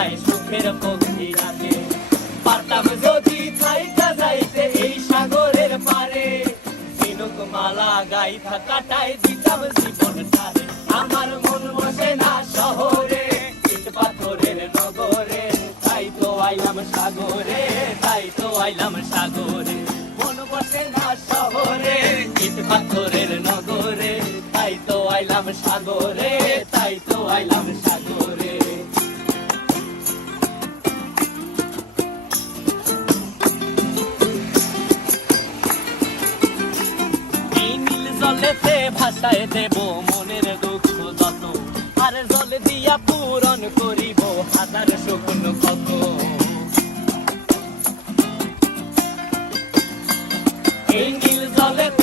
যায় সুখের পক্ষী রাতে। পারতাম যদি থাইকা যাইতে এই সাগরের পারে, ঝিনুক মালা গাইথা কাটায় দিতাম জীবনটারে। আমার মন বসে না শহরে, ইট পাথরের নগরে, তাই তো আইলাম সাগরে, তাই তো আইলাম সাগরে। মন বসে না শহরে, ইট পাথরের নগরে, তাই তো আইলাম সাগরে, তাই তো আইলাম সাগরে। এই নীল জলেতে ভাসায় দেব মনের দুঃখ যত, আর জল দিয়া পূরণ করিব হাজার শুকন কত। এই নীল জলেতে